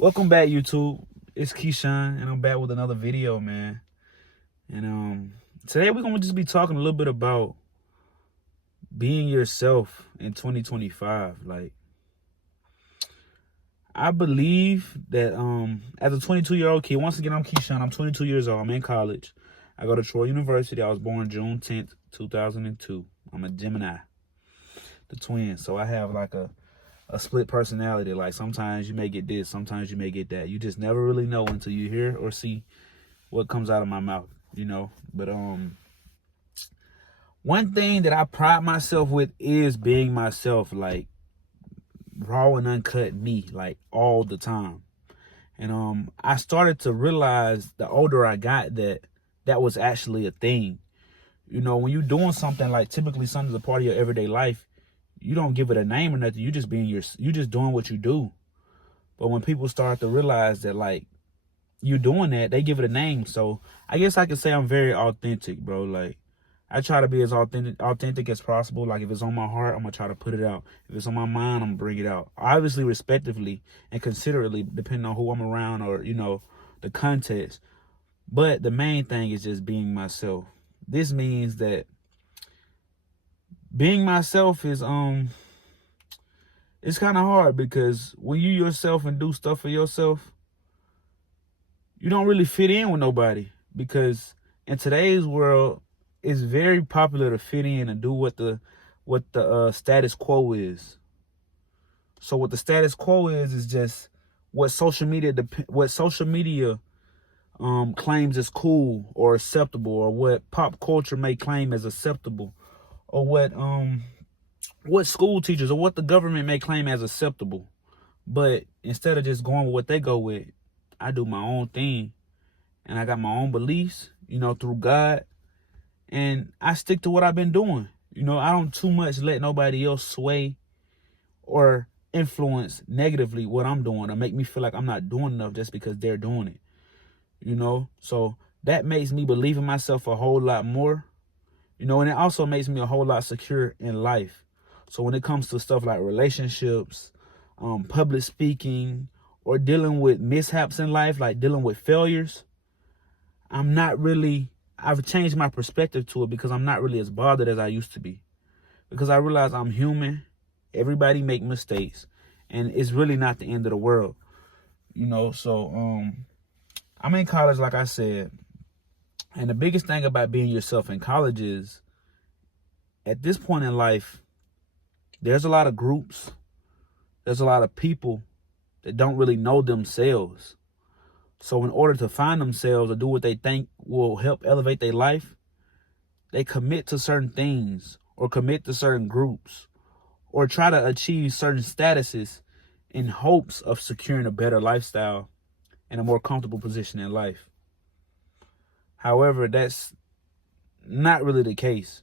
Welcome back, YouTube. It's Keyshawn, and I'm back with another video, man. And today we're gonna just be talking a little bit about being yourself in 2025. Like, I believe that as a 22-year-old kid, once again, I'm Keyshawn. I'm 22 years old. I'm in college. I go to Troy University. I was born June 10th, 2002. I'm a Gemini, the twin. So I have like a split personality. Like, sometimes you may get this, sometimes you may get that. You just never really know until you hear or see what comes out of my mouth, But one thing that I pride myself with is being myself, like raw and uncut me, like all the time. And I started to realize the older I got that was actually a thing. When you're doing something, like typically something's a part of your everyday life, you don't give it a name or nothing. You just you just doing what you do. But when people start to realize that, like, you're doing that, they give it a name. So I guess I could say I'm very authentic, bro. Like, I try to be as authentic as possible. Like, if it's on my heart, I'm gonna try to put it out. If it's on my mind, I'm gonna bring it out. Obviously, respectively and considerately, depending on who I'm around or, the context. But the main thing is just being myself. This means that being myself is it's kind of hard, because when you yourself and do stuff for yourself, you don't really fit in with nobody, because in today's world, it's very popular to fit in and do what the status quo is. So what the status quo is just what social media claims is cool or acceptable, or what pop culture may claim as acceptable, or what school teachers or what the government may claim as acceptable. But instead of just going with what they go with, I do my own thing, and I got my own beliefs, through God, and I stick to what I've been doing. I don't too much let nobody else sway or influence negatively what I'm doing, or make me feel like I'm not doing enough just because they're doing it. So that makes me believe in myself a whole lot more, and it also makes me a whole lot secure in life. So when it comes to stuff like relationships, public speaking, or dealing with mishaps in life, like dealing with failures, I've changed my perspective to it, because I'm not really as bothered as I used to be. Because I realize I'm human. Everybody make mistakes, and it's really not the end of the world. So I'm in college, like I said. And the biggest thing about being yourself in college is, at this point in life, there's a lot of groups, there's a lot of people that don't really know themselves. So in order to find themselves or do what they think will help elevate their life, they commit to certain things, or commit to certain groups, or try to achieve certain statuses in hopes of securing a better lifestyle and a more comfortable position in life. However, that's not really the case,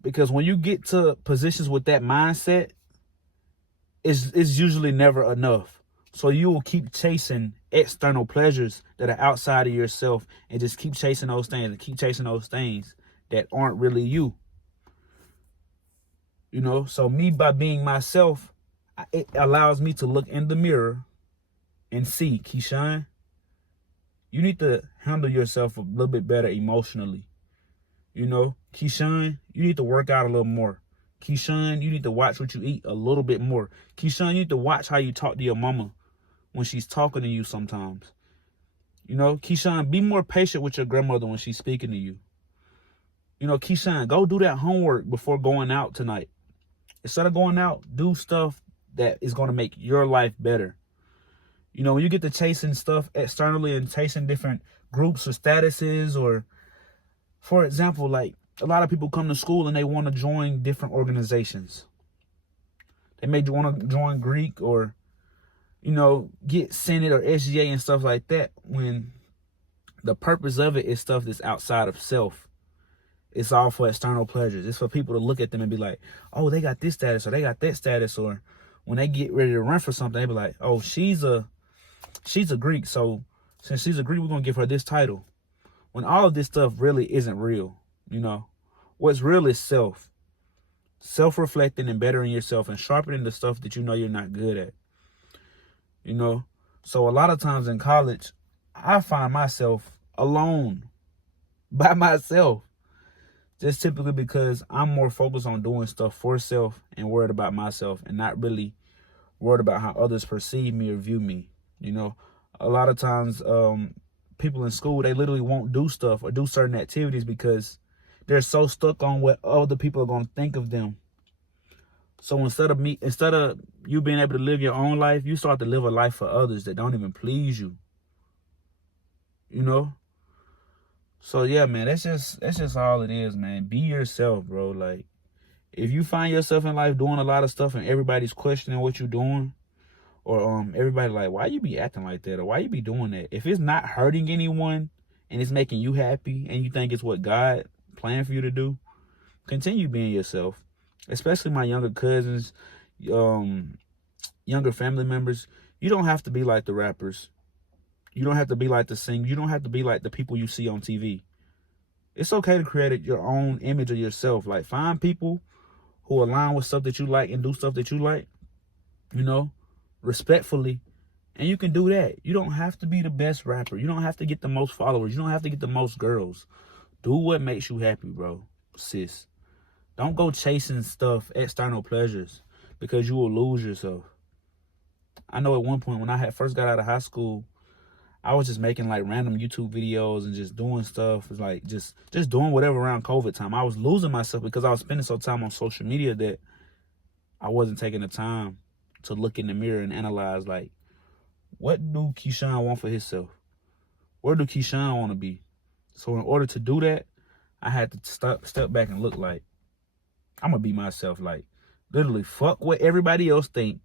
because when you get to positions with that mindset, it's usually never enough. So you will keep chasing external pleasures that are outside of yourself, and just keep chasing those things and keep chasing those things that aren't really you. So me, by being myself, it allows me to look in the mirror and see, Keyshawn, you need to handle yourself a little bit better emotionally. Keyshawn, you need to work out a little more. Keyshawn, you need to watch what you eat a little bit more. Keyshawn, you need to watch how you talk to your mama when she's talking to you sometimes. Keyshawn, be more patient with your grandmother when she's speaking to you. Keyshawn, go do that homework before going out tonight. Instead of going out, do stuff that is going to make your life better. When you get to chasing stuff externally and chasing different groups or statuses, or, for example, like, a lot of people come to school and they want to join different organizations. They may want to join Greek, or, get Senate or SGA and stuff like that, when the purpose of it is stuff that's outside of self. It's all for external pleasures. It's for people to look at them and be like, oh, they got this status, or they got that status. Or when they get ready to run for something, they be like, oh, she's a Greek, so since she's a Greek, we're going to give her this title. When all of this stuff really isn't real. What's real is self-reflecting and bettering yourself, and sharpening the stuff that you're not good at. So a lot of times in college, I find myself alone by myself. Just typically because I'm more focused on doing stuff for self and worried about myself and not really worried about how others perceive me or view me. You know, a lot of times people in school, they literally won't do stuff or do certain activities because they're so stuck on what other people are going to think of them. So instead of you being able to live your own life, you start to live a life for others that don't even please you. You know? So yeah, man, that's just all it is, man. Be yourself, bro. Like, if you find yourself in life doing a lot of stuff and everybody's questioning what you're doing, or everybody like, why you be acting like that, or why you be doing that? If it's not hurting anyone and it's making you happy and you think it's what God planned for you to do, continue being yourself. Especially my younger cousins, younger family members. You don't have to be like the rappers. You don't have to be like the singers. You don't have to be like the people you see on TV. It's okay to create your own image of yourself. Like, find people who align with stuff that you like and do stuff that you like, you know, respectfully. And you can do that. You don't have to be the best rapper. You don't have to get the most followers. You don't have to get the most girls. Do what makes you happy, bro, sis. Don't go chasing stuff, external pleasures, because you will lose yourself. I know at one point when I first got out of high school, I was just making like random YouTube videos and just doing stuff. It's like just doing whatever around COVID time. I was losing myself because I was spending so time on social media that I wasn't taking the time to look in the mirror and analyze, like, what do Keyshawn want for himself? Where do Keyshawn want to be? So in order to do that, I had to step back and look like, I'm going to be myself. Like, literally, fuck what everybody else think.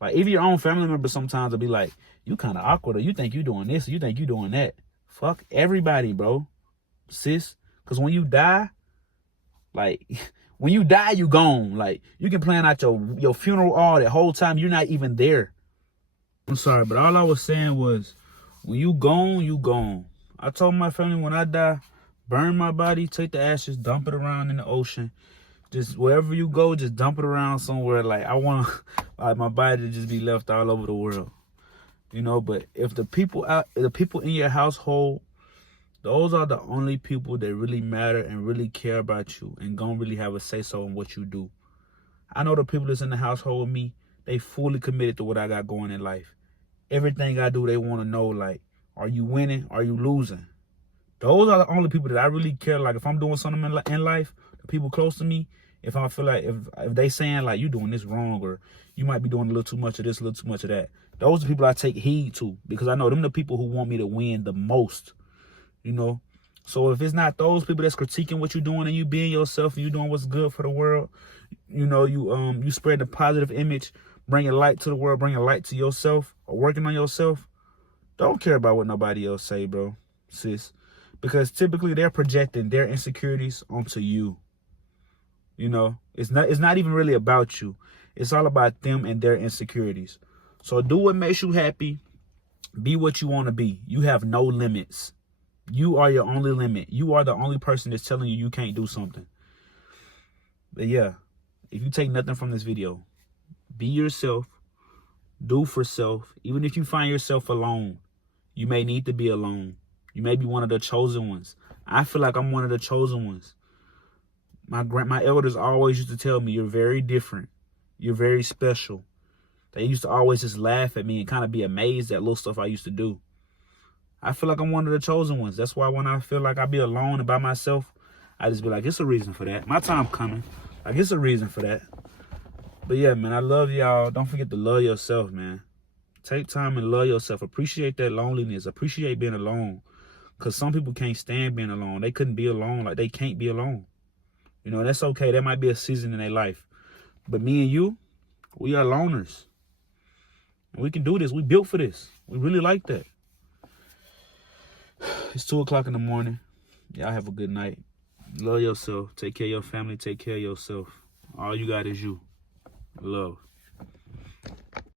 Like, even your own family members sometimes will be like, you kind of awkward, or you think you doing this, or you think you doing that. Fuck everybody, bro, sis. Because when you die, like, when you die, you gone. Like, you can plan out your funeral all that whole time. You're not even there. I'm sorry, but all I was saying was, when you gone, you gone. I told my family when I die, burn my body, take the ashes, dump it around in the ocean. Just wherever you go, just dump it around somewhere. Like, I want like my body to just be left all over the world. You know, but if the people in your household, those are the only people that really matter and really care about you and gonna really have a say-so in what you do. I know the people that's in the household with me, they fully committed to what I got going in life. Everything I do, they want to know, like, are you winning? Are you losing? Those are the only people that I really care. Like, if I'm doing something in life, the people close to me, if I feel like, if they saying, like, you doing this wrong, or you might be doing a little too much of this, a little too much of that, those are the people I take heed to, because I know them the people who want me to win the most, you know? So if it's not those people that's critiquing what you're doing and you being yourself and you doing what's good for the world, you know, you spread the positive image, bringing light to the world, bringing light to yourself, or working on yourself, don't care about what nobody else say, bro, sis. Because typically they're projecting their insecurities onto you. You know, it's not even really about you. It's all about them and their insecurities. So do what makes you happy. Be what you want to be. You have no limits. You are your only limit. You are the only person that's telling you can't do something. But yeah, if you take nothing from this video, be yourself. Do for self. Even if you find yourself alone, you may need to be alone. You may be one of the chosen ones. I feel like I'm one of the chosen ones. My elders always used to tell me, you're very different. You're very special. They used to always just laugh at me and kind of be amazed at little stuff I used to do. I feel like I'm one of the chosen ones. That's why when I feel like I be alone and by myself, I just be like, it's a reason for that. My time coming. Like, it's a reason for that. But yeah, man, I love y'all. Don't forget to love yourself, man. Take time and love yourself. Appreciate that loneliness. Appreciate being alone. Because some people can't stand being alone. They couldn't be alone. Like, they can't be alone. You know, that's okay. That might be a season in their life. But me and you, we are loners. And we can do this. We built for this. We really like that. It's 2 o'clock in the morning. Y'all have a good night. Love yourself. Take care of your family. Take care of yourself. All you got is you. Love.